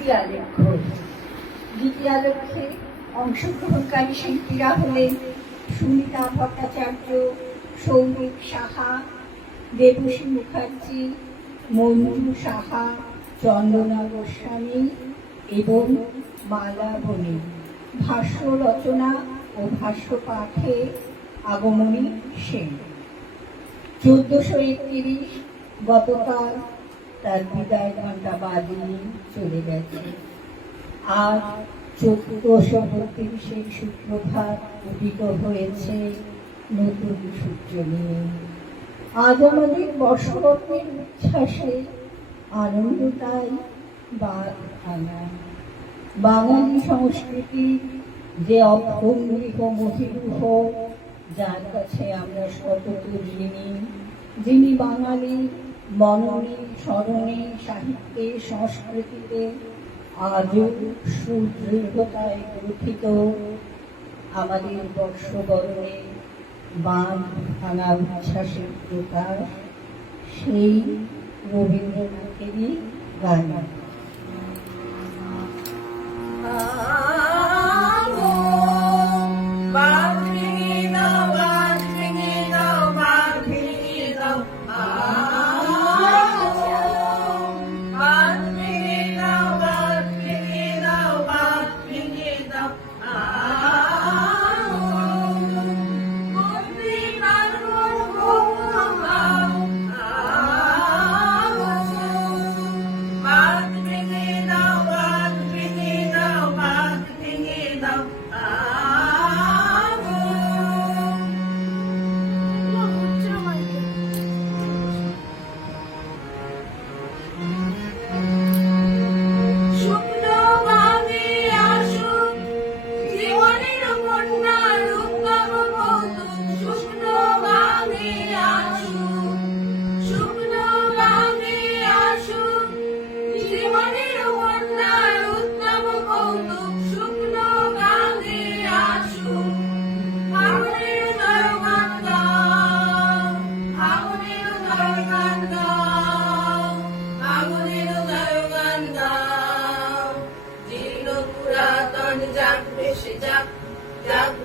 দ্বিতীয় আলেখ্য দ্বিতীয় আলেখ্যে অংশগ্রহণকারী শিল্পীরা হলেন সুমিতা ভট্টাচার্য, সৌমিক সাহা দেবশী মুখার্জি মঞ্জু সাহা, চন্দনা গোস্বামী এবং মালা বণি ভাষ্য রচনা ও ভাষ্য পাঠে আগমনী সেন। চোদ্দশো একত্রিশ গতকাল তার বিদায় ঘণ্টা বাজিয়ে চলে গেছে। আর চোদ্দশো বত্রিশের সুপ্রভাত উদিত হয়েছে নতুন সূর্য নিয়ে। আজ আমাদের বর্ষরত্নের উচ্ছ্বাসে আনন্দটাই বাদ ভাঙা। বাঙালি সংস্কৃতি যে অভঙ্গিক মহিরুহ, যার কাছে আমরা শতত ঋণী যিনি বাঙালি মননে, স্মরণে, সাহিত্যে, সংস্কৃতিতে আজও সুদৃঢ়তায় গ্রথিত আমাদের বর্ষবরণে বাঁধ ভাঙা উচ্ছ্বাসের প্রকাশ, সেই রবীন্দ্রনাথেরই গান। শুকনো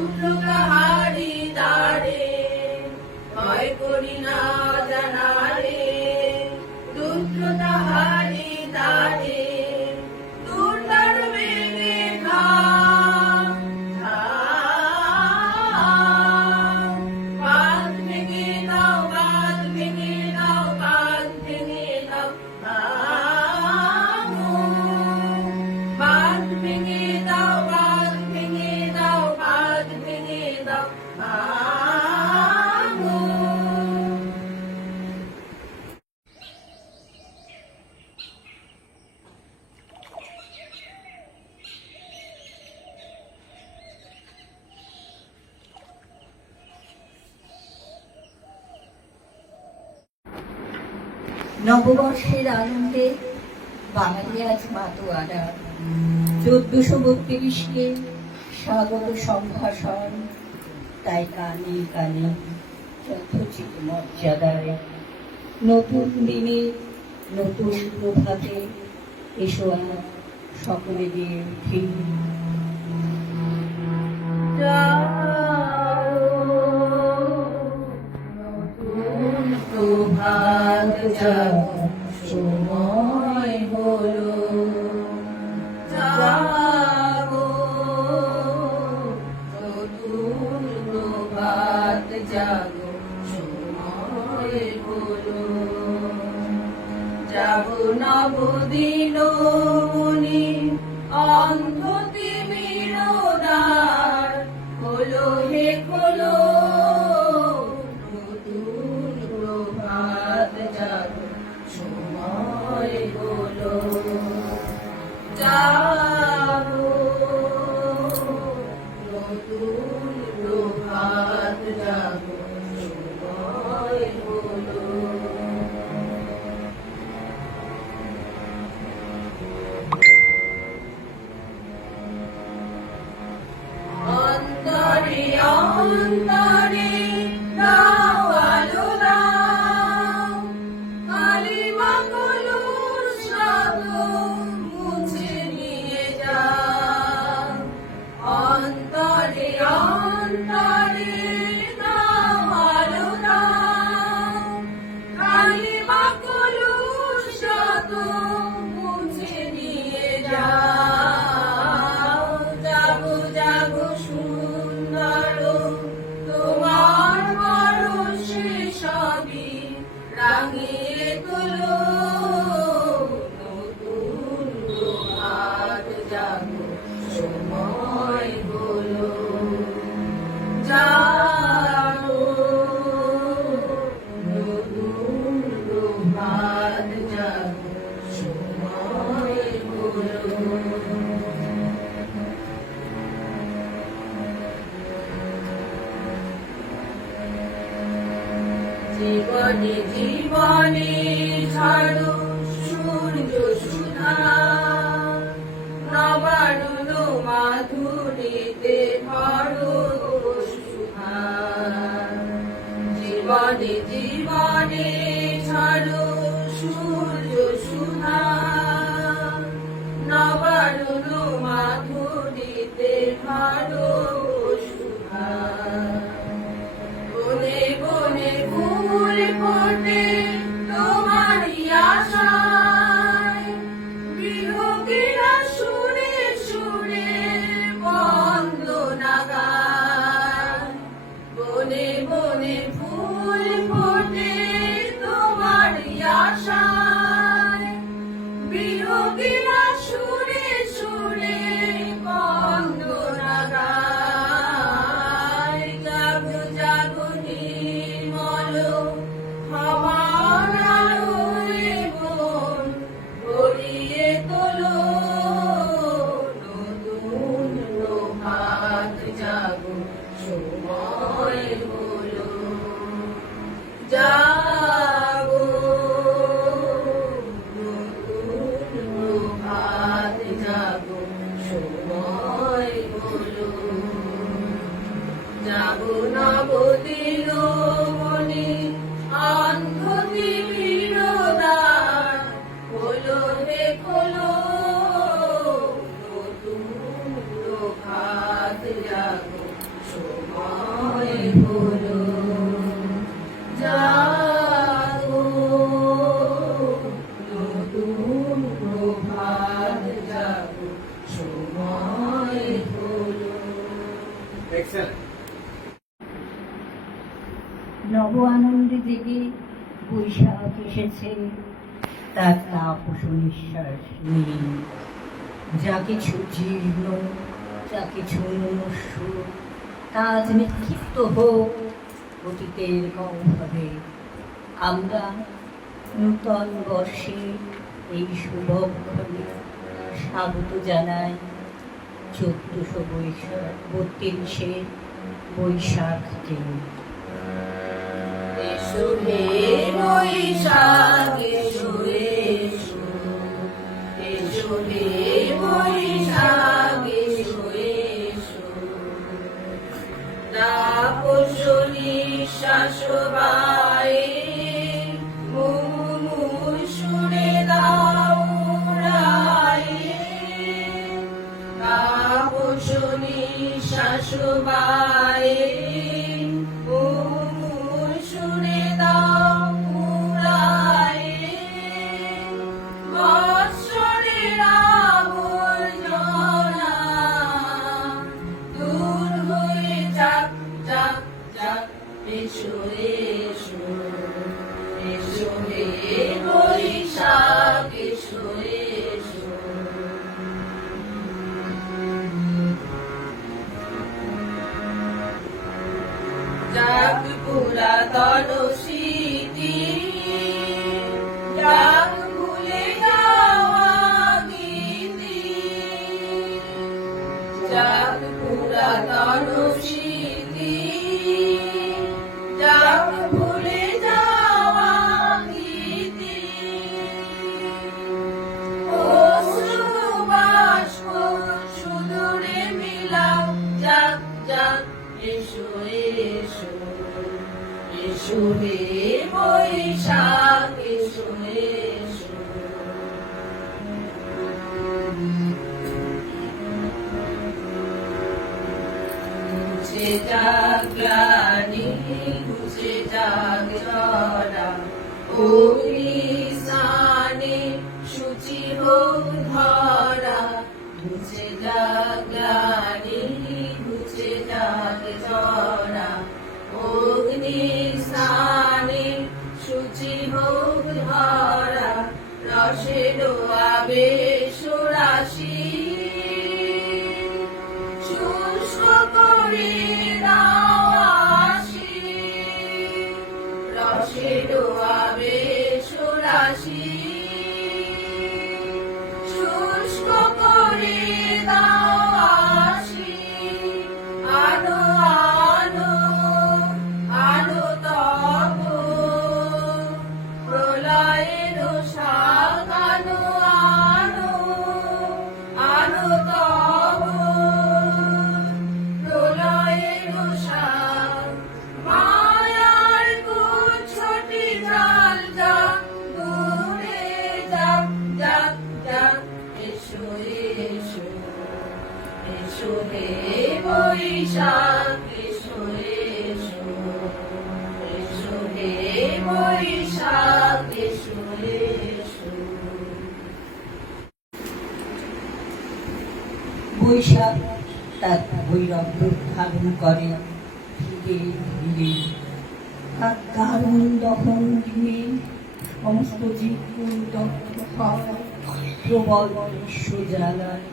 রুদ্র কাহারি দাঁড়ে ভয় করি না নববর্ষের আনন্দে বাঙালি আজ মাতোয়ারা চোদ্দশো বত্রিশকে স্বাগত সম্ভাষণ। তাই কানে কানে যথোচিত মর্যাদায় নতুন দিনে, নতুন প্রভাতে এসো আজ সকলে দিয়ে উঠি নতুন প্রভাত জাগো যাব নবদিন মনি Lord. জীবনে যাব নবদিরো নব আনন্দে জেগে বৈশাখ এসেছে। তার তাপ নিঃশ্বাস নীল যা কিছু জীর্ণ, যা কিছু মনুষ্য, তা আজ নিক্ষিপ্ত হোক অতীতের গহ্বরে আমরা নূতন বর্ষে এই শুভক্ষণে স্বাগত জানাই চোদ্দশো বৈশাখ বত্রিশে বৈশাখকে। saber. বৈশাখ, তার ভৈরব ধারণ করে। ধীরে ধীরে তার দারুণ দহন দিনে সমস্ত জীবকুল দগ্ধ হয়। প্রবল বিশ্ব জ্বালায়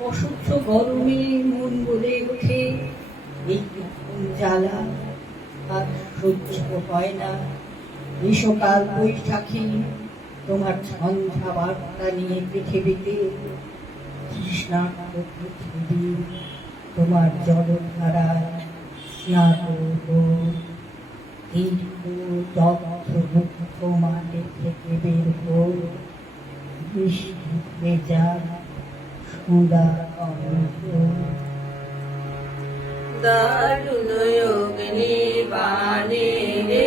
অসহ্য গরমে মন বলে ওঠে। এই জ্বালা, আর সহ্য হয় না। গ্রীষ্মকাল বৈশাখী, তোমার ঝঞ্ঝা বার্তা নিয়ে পৃথিবীতে তোমার জলধারায় স্নাত থেকে বের অমৃত দারুণ রে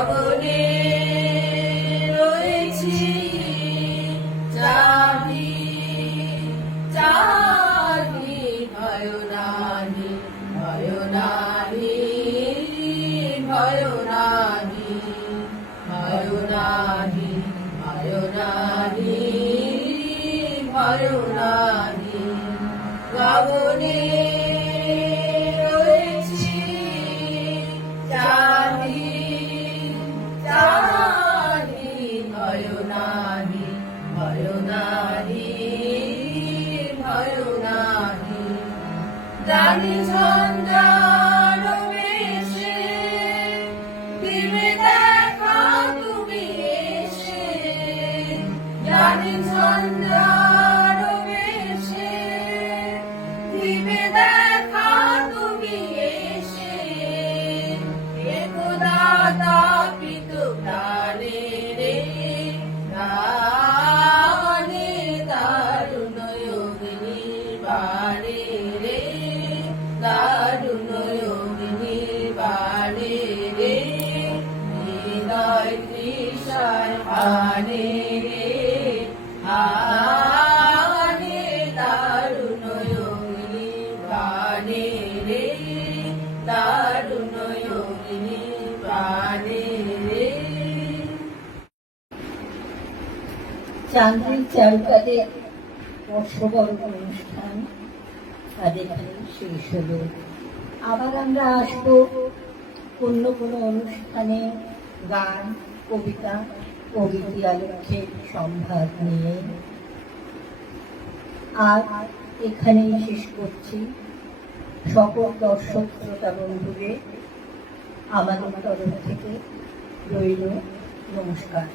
গগনে রয়েছি। চাহি চাহি ভয় নাহি ভয় নাহি ভয় নাহি ভয় নাহি ভয় নাহি ভয় নাহি গগনে চান্দ্রিক চারুকালে বর্ষবরণ অনুষ্ঠান আজ এখানে শেষ হলো। আবার আমরা আসব অন্য কোনো অনুষ্ঠানে গান, কবিতা প্রভৃতি আলোচ্যের সম্ভাগ নিয়ে। আর এখানেই শেষ করছি। সকল দর্শক, শ্রোতা বন্ধুদের আমাদের তরফ থেকে রইল নমস্কার।